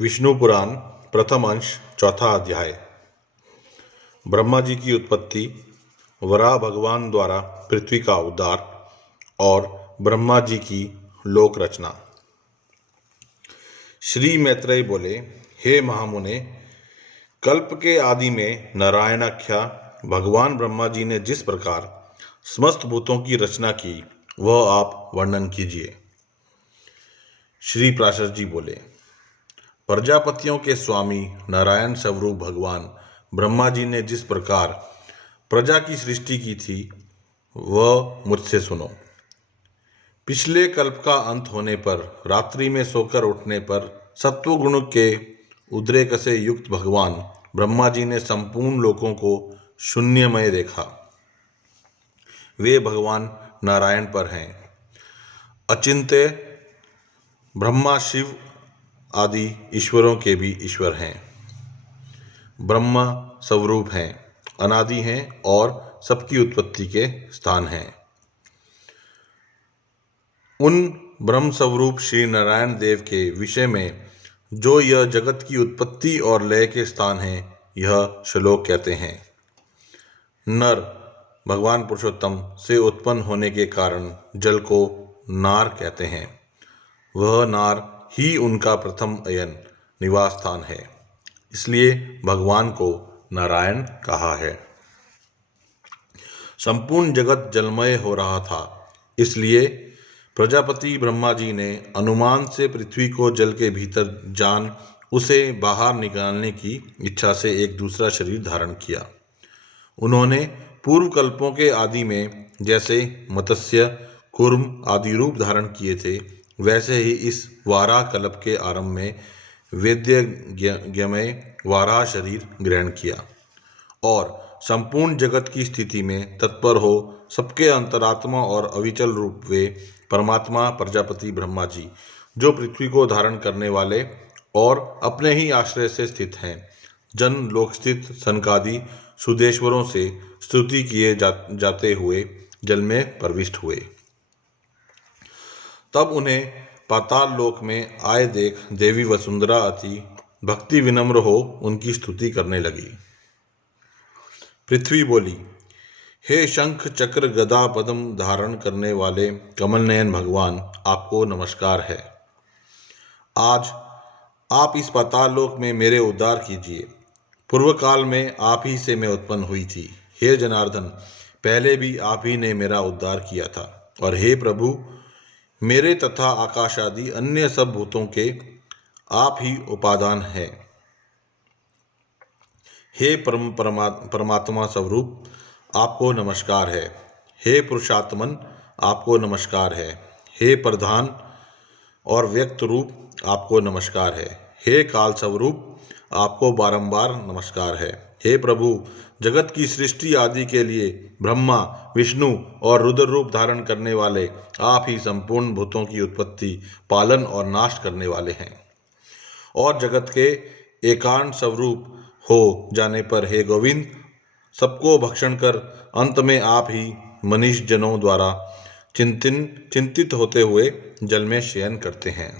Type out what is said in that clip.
विष्णु पुराण प्रथम अंश चौथा अध्याय। ब्रह्मा जी की उत्पत्ति, वराह भगवान द्वारा पृथ्वी का उद्धार और ब्रह्मा जी की लोक रचना। श्री मैत्रेय बोले, हे महामुने, कल्प के आदि में नारायणाख्या भगवान ब्रह्मा जी ने जिस प्रकार समस्त भूतों की रचना की वह आप वर्णन कीजिए। श्री प्राशर जी बोले, प्रजापतियों के स्वामी नारायण स्वरूप भगवान ब्रह्मा जी ने जिस प्रकार प्रजा की सृष्टि की थी वह मुझसे सुनो। पिछले कल्प का अंत होने पर रात्रि में सोकर उठने पर सत्वगुण के उद्रेक से युक्त भगवान ब्रह्मा जी ने संपूर्ण लोकों को शून्यमय देखा। वे भगवान नारायण पर हैं, अचिंत्य ब्रह्मा शिव आदि ईश्वरों के भी ईश्वर हैं, ब्रह्म स्वरूप हैं, अनादि हैं और सबकी उत्पत्ति के स्थान हैं। उन ब्रह्म स्वरूप श्री नारायण देव के विषय में जो यह जगत की उत्पत्ति और लय के स्थान है, यह श्लोक कहते हैं। नर भगवान पुरुषोत्तम से उत्पन्न होने के कारण जल को नार कहते हैं। वह नार ही उनका प्रथम अयन निवास स्थान है, इसलिए भगवान को नारायण कहा है। संपूर्ण जगत जलमय हो रहा था, इसलिए प्रजापति ब्रह्मा जी ने अनुमान से पृथ्वी को जल के भीतर जान उसे बाहर निकालने की इच्छा से एक दूसरा शरीर धारण किया। उन्होंने पूर्व कल्पों के आदि में जैसे मत्स्य, कूर्म आदि रूप धारण किए थे, वैसे ही इस वाराह कल्प के आरंभ में वेद्यज्ञमय वाराह शरीर ग्रहण किया और संपूर्ण जगत की स्थिति में तत्पर हो सबके अंतरात्मा और अविचल रूप वे परमात्मा प्रजापति ब्रह्मा जी, जो पृथ्वी को धारण करने वाले और अपने ही आश्रय से स्थित हैं, जन लोक स्थित सनकादि सुदेश्वरों से स्तुति किए जाते हुए जल में प्रविष्ट हुए। तब उन्हें पाताल लोक में आए देख देवी वसुंधरा अति भक्ति विनम्र हो उनकी स्तुति करने लगी। पृथ्वी बोली, हे शंख चक्र गदा पद्म धारण करने वाले कमल नयन भगवान, आपको नमस्कार है। आज आप इस पाताल लोक में मेरे उद्धार कीजिए। पूर्व काल में आप ही से मैं उत्पन्न हुई थी। हे जनार्दन, पहले भी आप ही ने मेरा उद्धार किया था। और हे प्रभु, मेरे तथा आकाश आदि अन्य सब भूतों के आप ही उपादान हैं। हे परमात्मा स्वरूप, आपको नमस्कार है। हे पुरुषात्मन, आपको नमस्कार है। हे प्रधान और व्यक्त रूप, आपको नमस्कार है। हे काल स्वरूप, आपको बारंबार नमस्कार है। हे प्रभु, जगत की सृष्टि आदि के लिए ब्रह्मा, विष्णु और रुद्र रूप धारण करने वाले आप ही संपूर्ण भूतों की उत्पत्ति, पालन और नाश करने वाले हैं। और जगत के एकांत स्वरूप हो जाने पर हे गोविंद, सबको भक्षण कर अंत में आप ही मनीष जनों द्वारा चिंतित होते हुए जल में शयन करते हैं।